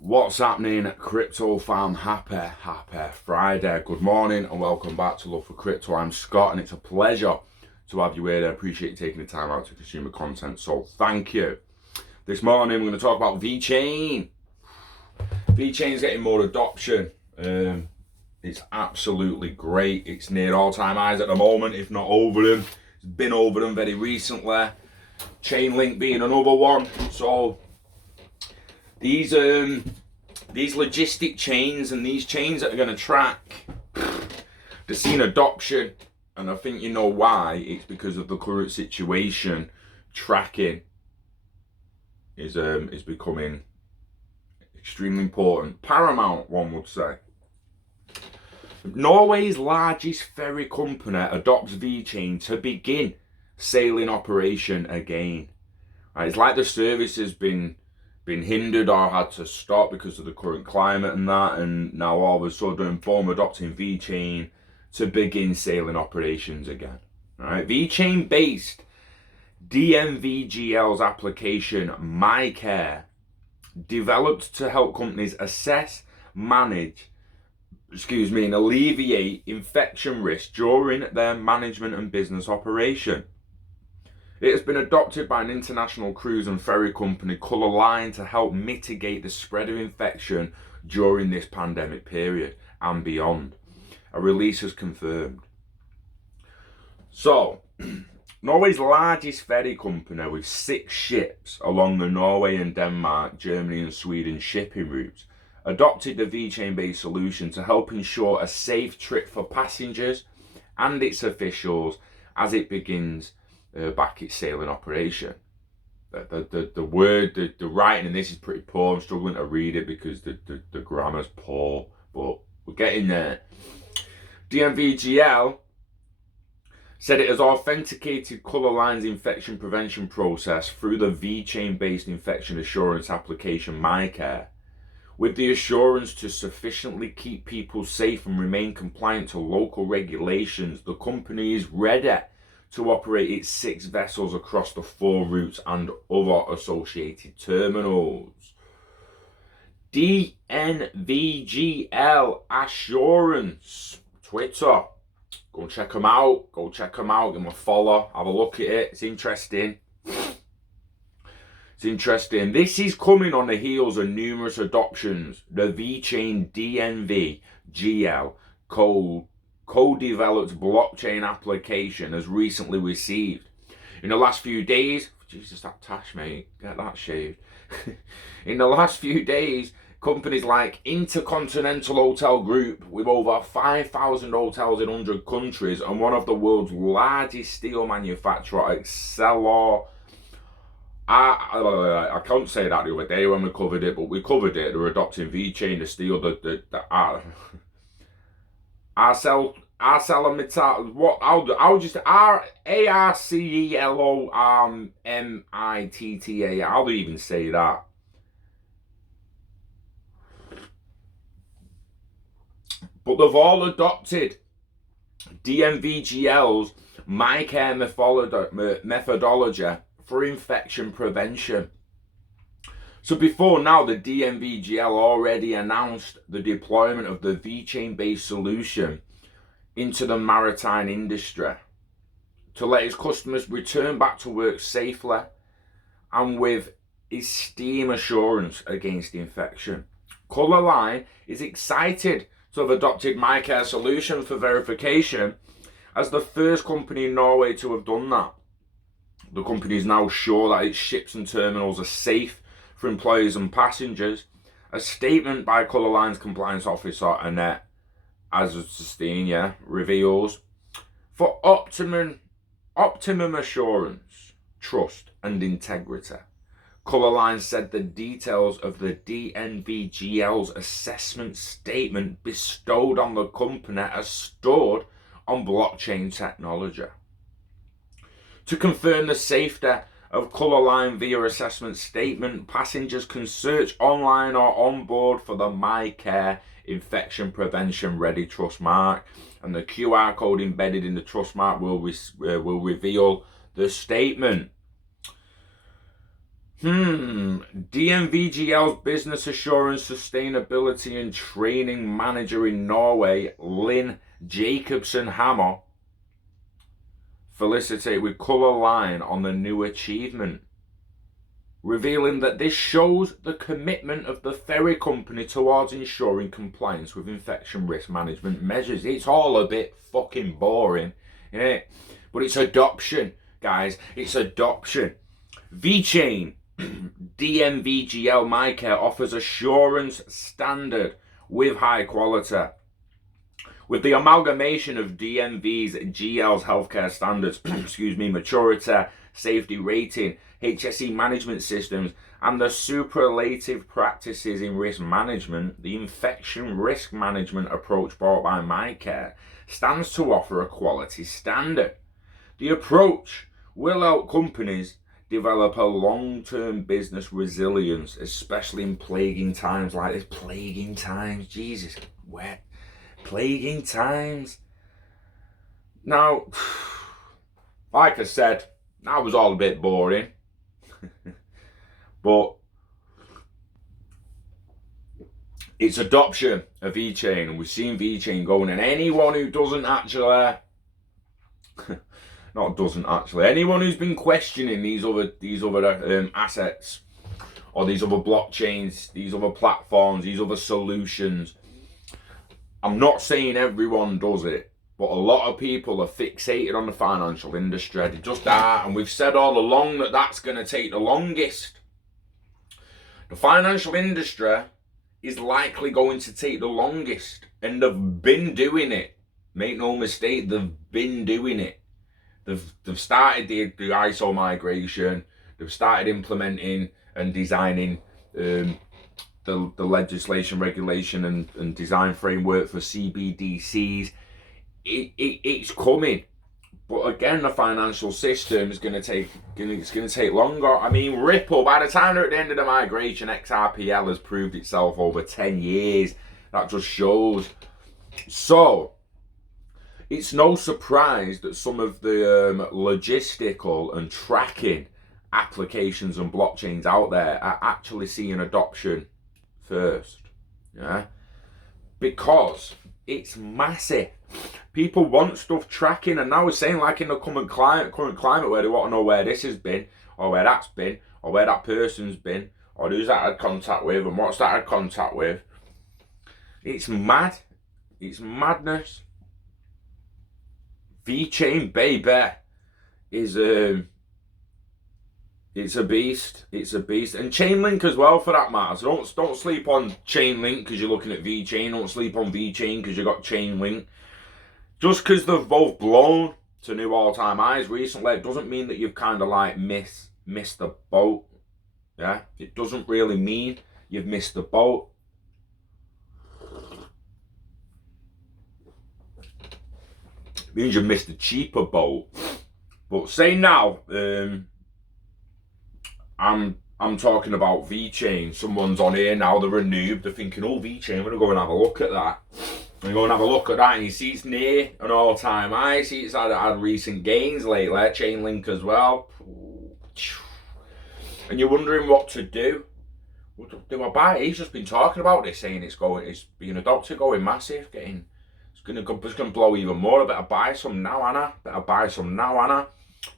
What's happening, crypto fam? Happy Friday. Good morning and welcome back to Love for Crypto. I'm Scott and it's a pleasure to have you here. I appreciate you taking the time out to consume the content, so thank you. This morning we're going to talk about VeChain. VeChain's getting more adoption. It's absolutely great. It's near all-time highs at the moment, if not over them. It's been over them very recently. Chainlink being another one. So these logistic chains and these chains that are going to track, they're seeing adoption, and I think you know why. It's because of the current situation. Tracking is becoming extremely important, paramount, one would say. Norway's largest ferry company adopts VeChain to begin sailing operation again. It's like the service has been hindered or had to stop because of the current climate and that, and now all of a sudden, boom, adopting VeChain to begin sailing operations again. Right? VeChain-based DNV GL's application MyCare, developed to help companies assess, manage, and alleviate infection risk during their management and business operation. It has been adopted by an international cruise and ferry company, Colour Line, to help mitigate the spread of infection during this pandemic period and beyond. A release has confirmed. So, Norway's largest ferry company with 6 ships along the Norway and Denmark, Germany and Sweden shipping routes adopted the VeChain-based solution to help ensure a safe trip for passengers and its officials as it begins back its sailing operation. The writing in this is pretty poor. I'm struggling to read it because the grammar's poor, but we're getting there. DNV GL said it has authenticated Colour Line's infection prevention process through the VeChain-based infection assurance application MyCare, with the assurance to sufficiently keep people safe and remain compliant to local regulations. The company is ready to operate its 6 vessels across the 4 routes and other associated terminals. DNVGL Assurance, Twitter. Go check them out. Give them a follow. Have a look at it. It's interesting. This is coming on the heels of numerous adoptions. The VeChain DNV GL co-developed blockchain application has recently received. In the last few days, Jesus, that tash, mate, get that shaved. In the last few days, companies like Intercontinental Hotel Group, with over 5,000 hotels in 100 countries, and one of the world's largest steel manufacturer, Excelor, I can't say that the other day when we covered it, but we covered it. They're adopting VeChain to steal ArcelorMittal. What? I'll just ARCELOMITTA. I'll even say that. But they've all adopted DNVGL's MyCare methodology for infection prevention. So before now, the DNVGL already announced the deployment of the VeChain-based solution into the maritime industry to let its customers return back to work safely and with esteem assurance against infection. Colour Line is excited to have adopted MyCare solution for verification as the first company in Norway to have done that. The company is now sure that its ships and terminals are safe for employees and passengers. A statement by Colour Line's compliance officer, Annette Azustine, reveals, for optimum assurance, trust and integrity, Colour Line said the details of the DNVGL's assessment statement bestowed on the company are stored on blockchain technology. To confirm the safety of Colour Line via assessment statement, passengers can search online or on board for the MyCare infection prevention ready trust mark, and the QR code embedded in the trust mark will reveal the statement. DNV GL's Business Assurance, Sustainability and Training Manager in Norway, Lynn Jacobson Hammer, felicitate with colour line on the new achievement, revealing that this shows the commitment of the Ferry company towards ensuring compliance with infection risk management measures. It's all a bit fucking boring, innit? But it's adoption, guys. It's adoption. VeChain DNV GL MyCare offers assurance standard with high quality. With the amalgamation of DNV's GL's healthcare standards, maturity, safety rating, HSE management systems, and the superlative practices in risk management, the infection risk management approach brought by MyCare stands to offer a quality standard. The approach will help companies develop a long-term business resilience, especially in plaguing times like this. Plaguing times, Jesus, wet. Plaguing times. Now, like I said, that was all a bit boring. But it's adoption of VeChain, and we've seen VeChain going, and anyone who doesn't actually anyone who's been questioning these other assets, or these other blockchains, these other platforms, these other solutions, I'm not saying everyone does it, but a lot of people are fixated on the financial industry. They just are, and we've said all along that that's going to take the longest. The financial industry is likely going to take the longest, and they've been doing it. Make no mistake, they've been doing it. They've started the ISO migration. They've started implementing and designing the legislation, regulation, and design framework for CBDCs. It's coming, but again, the financial system is going to take longer. I mean, Ripple, by the time they're at the end of the migration, XRPL has proved itself over 10 years. That just shows. So it's no surprise that some of the logistical and tracking applications and blockchains out there are actually seeing adoption first, yeah, because it's massive. People want stuff tracking, and now we're saying, like in the current climate where they want to know where this has been, or where that's been, or where that person's been, or who's that had contact with, and what's that had contact with. It's mad. It's madness. VeChain, baby, is it's a beast. It's a beast. And Chainlink as well, for that matter. So don't sleep on Chainlink because you're looking at VeChain. Don't sleep on VeChain because you got Chainlink. Just because they've both blown to new all-time highs recently, it doesn't mean that you've kind of like missed the boat. Yeah, it doesn't really mean you've missed the boat. It means you've missed a cheaper boat. But say now, I'm talking about VeChain. Someone's on here now, they're a noob, they're thinking, oh, VeChain, we're going to go and have a look at that. And go and have a look at that, and you see it's near an all-time high. See it's had recent gains lately. Chainlink as well. And you're wondering what to do. What do I buy? He's just been talking about this, saying it's being adopted, going massive, it's gonna blow even more. I better buy some now, Anna.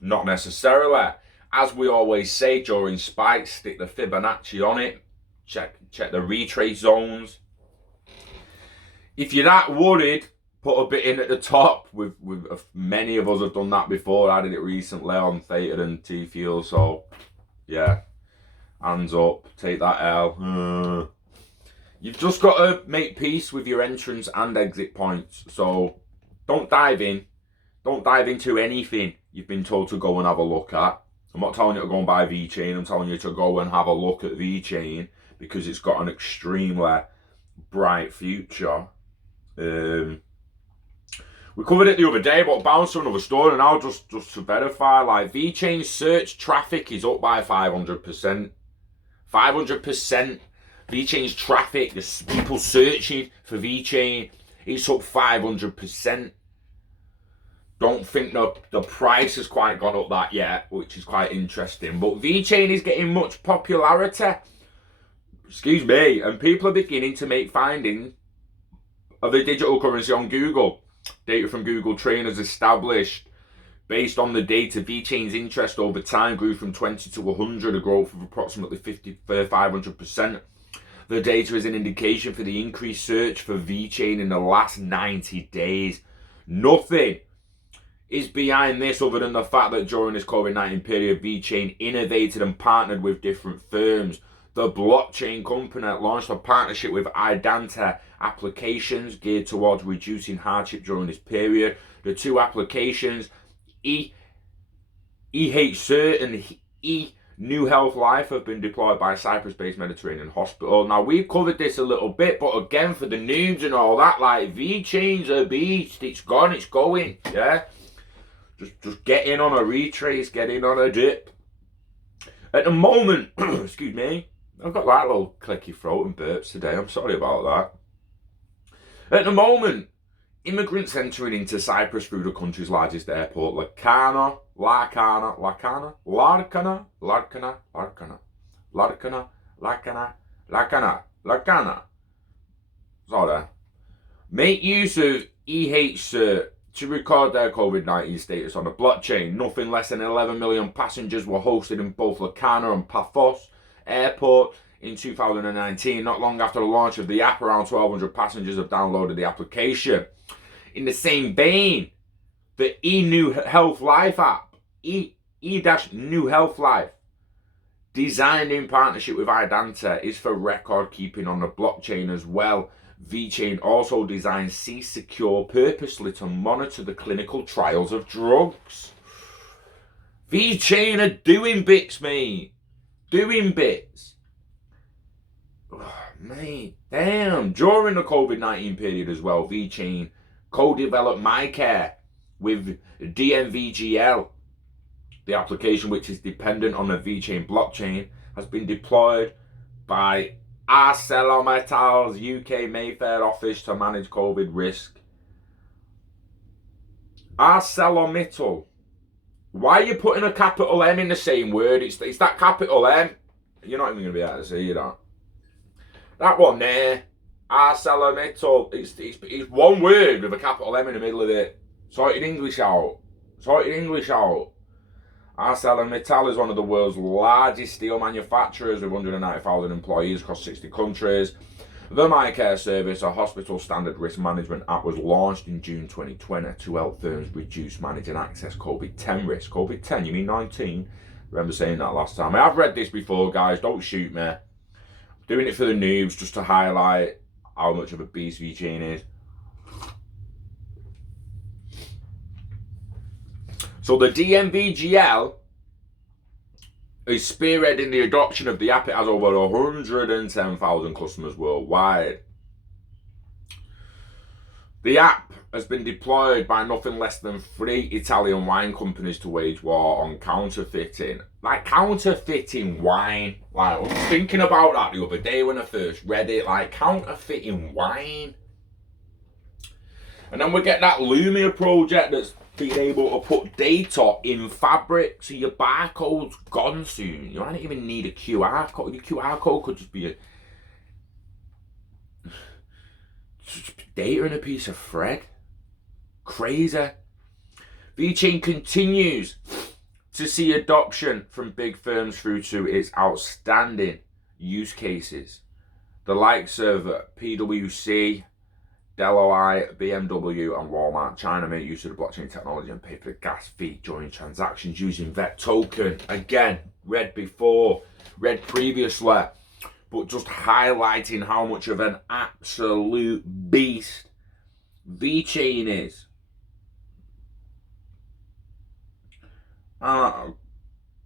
Not necessarily. As we always say during spikes, stick the Fibonacci on it. Check the retrace zones. If you're that worried, put a bit in at the top. With many of us have done that before. I did it recently on Theta and T-Fuel. So, yeah, hands up. Take that L. You've just got to make peace with your entrance and exit points. So, don't dive in. Don't dive into anything you've been told to go and have a look at. I'm not telling you to go and buy VeChain. I'm telling you to go and have a look at VeChain because it's got an extremely bright future. We covered it the other day, but bounced to another story, and now just to verify, like, VeChain search traffic is up by 500%. 500%. VeChain's traffic, there's people searching for VeChain, it's up 500%. Don't think the price has quite gone up that yet, which is quite interesting. But VeChain is getting much popularity. Excuse me. And people are beginning to make findings of the digital currency on Google. Data from Google trainers established. Based on the data, VeChain's interest over time grew from 20 to 100, a growth of approximately 500%. The data is an indication for the increased search for VeChain in the last 90 days. Nothing is behind this other than the fact that during this COVID-19 period, VeChain innovated and partnered with different firms. The blockchain company launched a partnership with Idanta applications geared towards reducing hardship during this period. The two applications, EHCert and New Health Life, have been deployed by a Cyprus-based Mediterranean hospital. Now, we've covered this a little bit, but again, for the noobs and all that, like, VeChain's a beast. It's gone, it's going, yeah? Just get in on a retrace, get in on a dip. At the moment, excuse me, I've got that little clicky throat and burps today. I'm sorry about that. At the moment, immigrants entering into Cyprus through the country's largest airport, Larkana. Sorry. Make use of EHCert to record their COVID-19 status on the blockchain. Nothing less than 11 million passengers were hosted in both Larkana and Paphos Airport in 2019. Not long after the launch of the app, around 1,200 passengers have downloaded the application. In the same vein, the New Health Life app, New Health Life, designed in partnership with Idanta, is for record keeping on the blockchain as well. VeChain also designed C-Secure purposely to monitor the clinical trials of drugs. VeChain are doing bits, mate. Doing bits. Oh, mate, damn. During the COVID-19 period as well, VeChain co-developed MyCare with DNV GL. The application, which is dependent on the VeChain blockchain, has been deployed by ArcelorMittal's UK Mayfair office to manage COVID risk. ArcelorMittal. Why are you putting a capital M in the same word? It's that capital M. You're not even going to be able to see that. That one there. ArcelorMittal. It's one word with a capital M in the middle of it. Sort it English out. ArcelorMittal is one of the world's largest steel manufacturers with 190,000 employees across 60 countries. The MyCare service, a hospital standard risk management app, was launched in June 2020 to help firms reduce, manage and access COVID-10 risk. COVID-10, you mean 19? Remember saying that last time. I have read this before, guys. Don't shoot me. I'm doing it for the noobs just to highlight how much of a beast VeChain is. So the DNV GL is spearheading the adoption of the app. It has over 110,000 customers worldwide. The app has been deployed by nothing less than 3 Italian wine companies to wage war on counterfeiting. Like, counterfeiting wine. Like, I was thinking about that the other day when I first read it. Like, counterfeiting wine. And then we get that Lumia project that's being able to put data in fabric, so your barcode's gone soon. You don't even need a QR code. Your QR code could just be data in a piece of thread. Crazy. VeChain continues to see adoption from big firms through to its outstanding use cases. The likes of PwC, Deloitte, BMW and Walmart China make use of the blockchain technology and pay for the gas fee during transactions using VET token. Again, read previously, but just highlighting how much of an absolute beast VeChain is.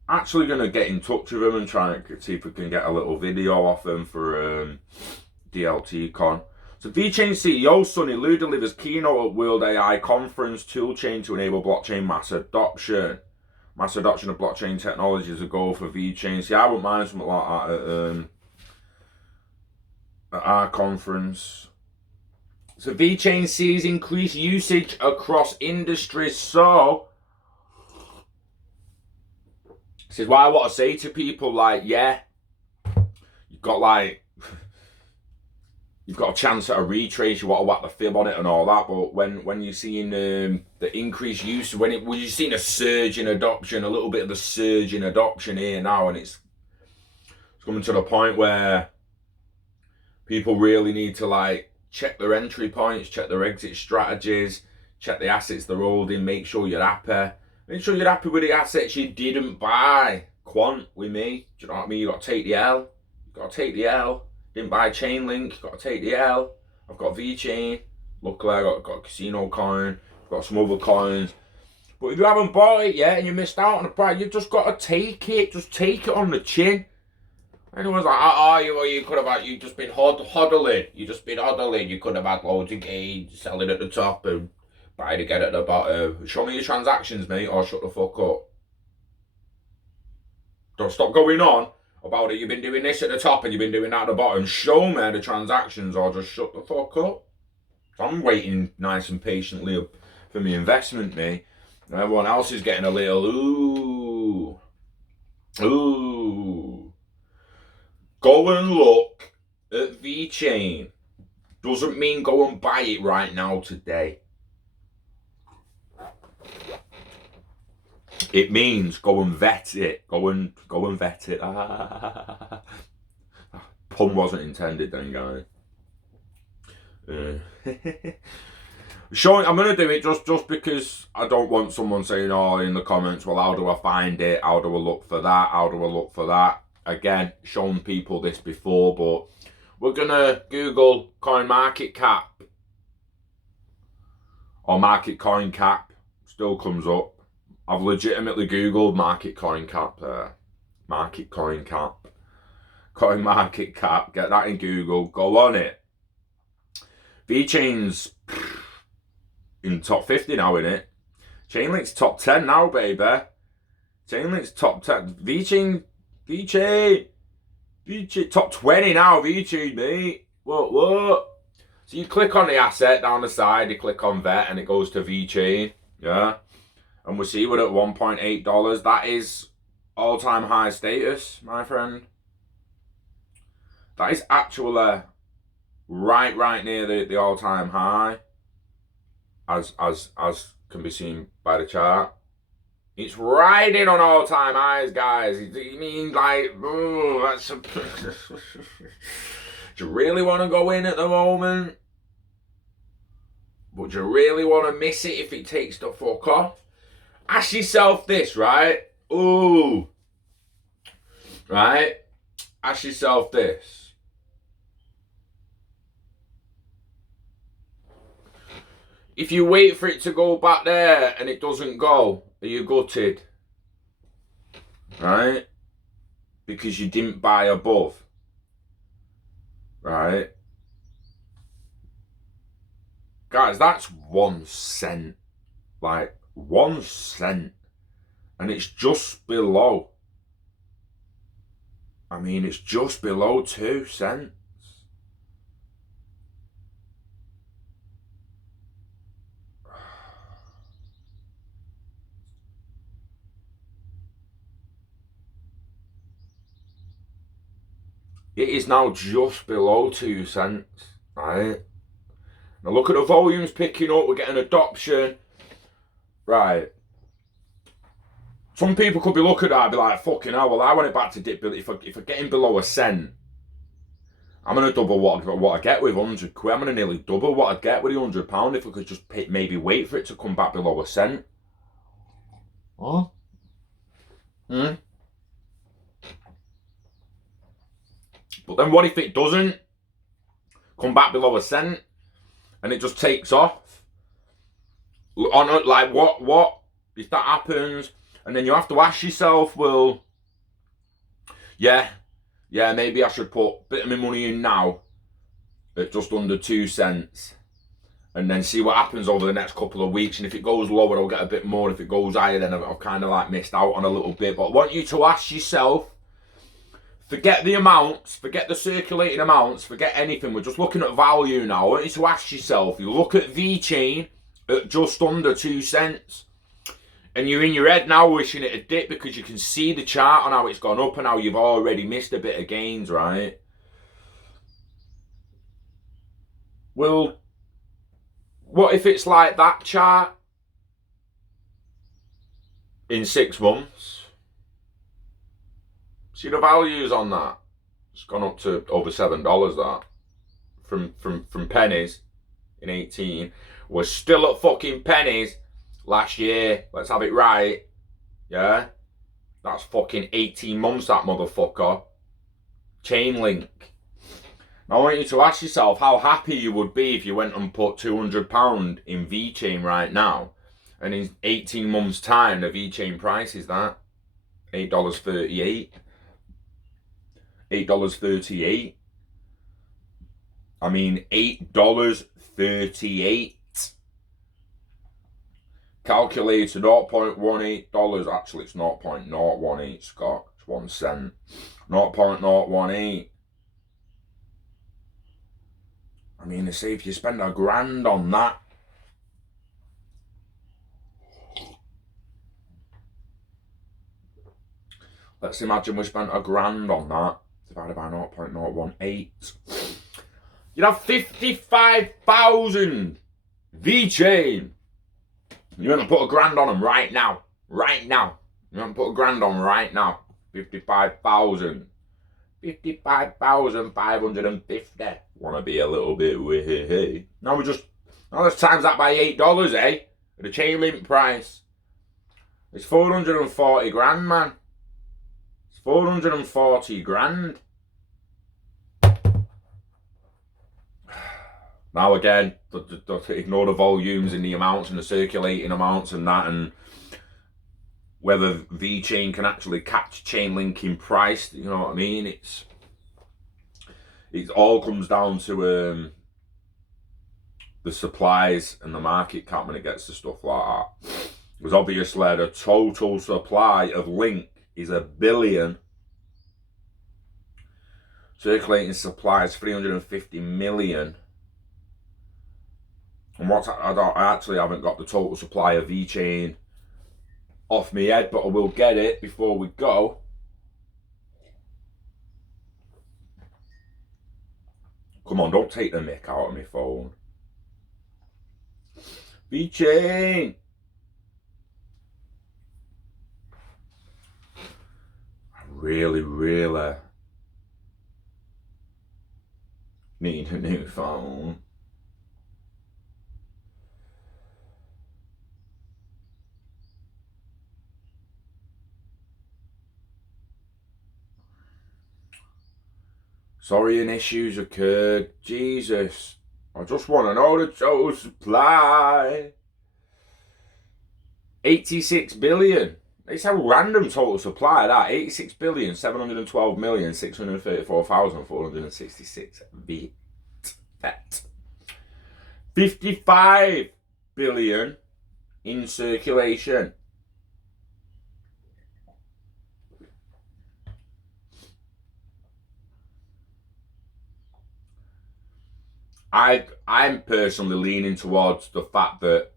Actually going to get in touch with them and try and see if we can get a little video off them for DLT Con. So VeChain CEO Sunny Liu delivers keynote at World AI Conference, toolchain to enable blockchain mass adoption. Mass adoption of blockchain technology is a goal for VeChain. See, I wouldn't mind something like that at our conference. So VeChain sees increased usage across industries. So this is why I want to say to people, like, yeah, you've got a chance at a retrace, you want to whack the fib on it and all that, but when you're seeing the increased use, when you're seeing a surge in adoption, a little bit of the surge in adoption here now, and it's coming to the point where people really need to like check their entry points, check their exit strategies, check the assets they're holding, make sure you're happy. Make sure you're happy with the assets you didn't buy. Quant with me, do you know what I mean? You got to take the L. Didn't buy Chainlink, got to take the L. I've got VeChain. Luckily, I got Casino Coin. Got some other coins. But if you haven't bought it yet and you missed out on the price, you've just got to take it. Just take it on the chin. Anyone's like, you could have you just been hodling. You just been hodling. You could have had loads of gains, selling at the top and buying again at the bottom. Show me your transactions, mate, or shut the fuck up. Don't stop going on about it. You've been doing this at the top and you've been doing that at the bottom. Show me the transactions or just shut the fuck up. I'm waiting nice and patiently for my investment, mate. And everyone else is getting a little ooh. Go and look at VeChain. Doesn't mean go and buy it right now today. It means go and vet it. Go and vet it. Pun wasn't intended then, guys. I'm gonna do it just because I don't want someone saying, oh, in the comments, well, how do I find it? How do I look for that? How do I look for that? Again, shown people this before, but we're gonna Google coin market cap or market coin cap. Still comes up. I've legitimately Googled market coin cap there. Market coin cap. Coin market cap. Get that in Google. Go on it. VeChain's in top 50 now, innit? Chainlink's top 10 now, baby. Chainlink's top 10. VeChain. Top 20 now, VeChain, mate. What? So you click on the asset down the side, you click on vet, and it goes to VeChain. Yeah. And we see we're at $1.8. That is all-time high status, my friend. That is actually right near the all-time high, as can be seen by the chart. It's riding on all-time highs, guys. You mean like, that's a... Do you really want to go in at the moment? But do you really want to miss it if it takes the fuck off? Ask yourself this, right? Ooh. Right? Ask yourself this. If you wait for it to go back there and it doesn't go, are you gutted? Right? Because you didn't buy above. Right? Guys, that's 1 cent. Like, 1 cent. And it's just below. I mean, it's just below 2 cents. It is now just below 2 cents, right? Now look at the volumes picking up, we're getting adoption. Right. Some people could be looking at that and be like, fucking hell, well, I want it back to dip. If I'm getting below 1 cent, I'm going to double what I get with 100 quid. I'm going to nearly double what I'd get with £100 if I could just maybe wait for it to come back below 1 cent. Oh. But then what if it doesn't come back below 1 cent and it just takes off? Like what if that happens? And then you have to ask yourself, well, yeah, maybe I should put a bit of my money in now at just under 2 cents and then see what happens over the next couple of weeks. And if it goes lower, I'll get a bit more. If it goes higher, then I've kind of like missed out on a little bit. But I want you to ask yourself Forget the amounts, forget the circulating amounts, forget anything. We're just looking at value now. I want you to ask yourself, you look at VeChain at just under 2 cents, and you're in your head now wishing it a dip because you can see the chart on how it's gone up and how you've already missed a bit of gains, right? Well, what if it's like that chart in 6 months? See the values on that? It's gone up to over $7, that. From pennies in 18. We're still at fucking pennies last year. Let's have it right. Yeah? That's fucking 18 months, that motherfucker. Chainlink. Now I want you to ask yourself how happy you would be if you went and put £200 in VeChain right now. And in 18 months' time, the VeChain price is that $8.38. $8.38. I mean, $8.38. Calculated $0.18. Actually, it's 0.018, Scott. It's 1 cent. 0.018. I mean, they say if you spend $1,000 on that, let's imagine we spent $1,000 on that, divided by 0.018. You'd have 55,000 VeChain. You want to put $1,000 on them right now. Right now. You want to put $1,000 on right now. 55,000. 55,550. Want to be a little bit way. Now let's times that by $8, eh? The Chainlink price. It's 440 grand, man. It's 440 grand. Now again, ignore the volumes and the amounts and the circulating amounts and that, and whether VeChain can actually catch Chainlink in price. You know what I mean? It all comes down to the supplies and the market cap when it gets to stuff like that. Because obviously the total supply of Link is 1 billion. Circulating supply is 350 million. And I actually haven't got the total supply of VeChain off my head, but I will get it before we go. Come on, don't take the mick out of my phone. VeChain. I really need a new phone. Sorry an issues occurred. Jesus. I just want to know the total supply. 86 billion. It's a random total supply, that. 86,712,634,466 VET. 55 billion in circulation. I'm personally leaning towards the fact that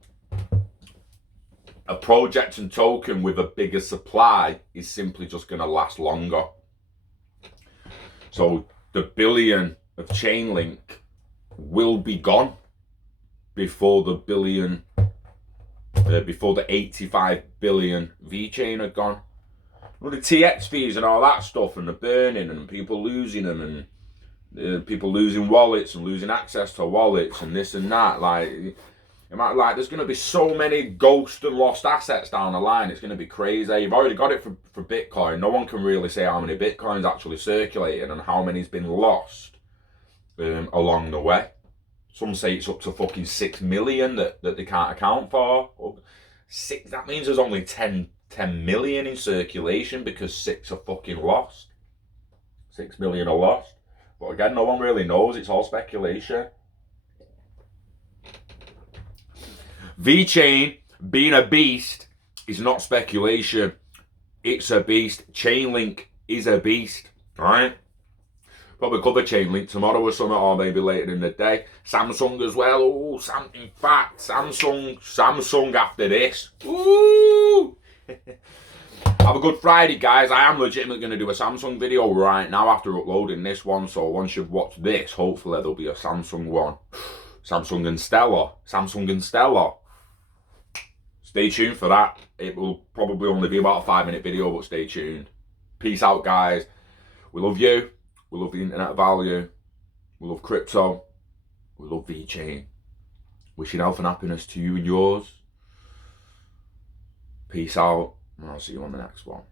a project and token with a bigger supply is simply just going to last longer. So the billion of Chainlink will be gone before the before the 85 billion VeChain are gone. Well, the TX fees and all that stuff, and the burning and people losing them, and people losing wallets and losing access to wallets and this and that. There's going to be so many ghost and lost assets down the line. It's going to be crazy. You've already got it for Bitcoin. No one can really say how many Bitcoins actually circulating and how many's been lost along the way. Some say it's up to fucking 6 million that they can't account for. That means there's only 10 million in circulation because 6 are fucking lost. 6 million are lost. But again, no one really knows. It's all speculation. VeChain being a beast is not speculation. It's a beast. Chainlink is a beast. Alright? Probably cover Chainlink tomorrow or something, or maybe later in the day. Samsung as well. Oh, in fact, Samsung after this. Ooh! Have a good Friday, guys. I am legitimately going to do a Samsung video right now after uploading this one. So once you've watched this, hopefully there'll be a Samsung one. Samsung and Stella. Stay tuned for that. It will probably only be about a 5-minute video, but stay tuned. Peace out, guys. We love you. We love the internet value. We love crypto. We love VeChain. Wishing health and happiness to you and yours. Peace out. And I'll see you on the next one.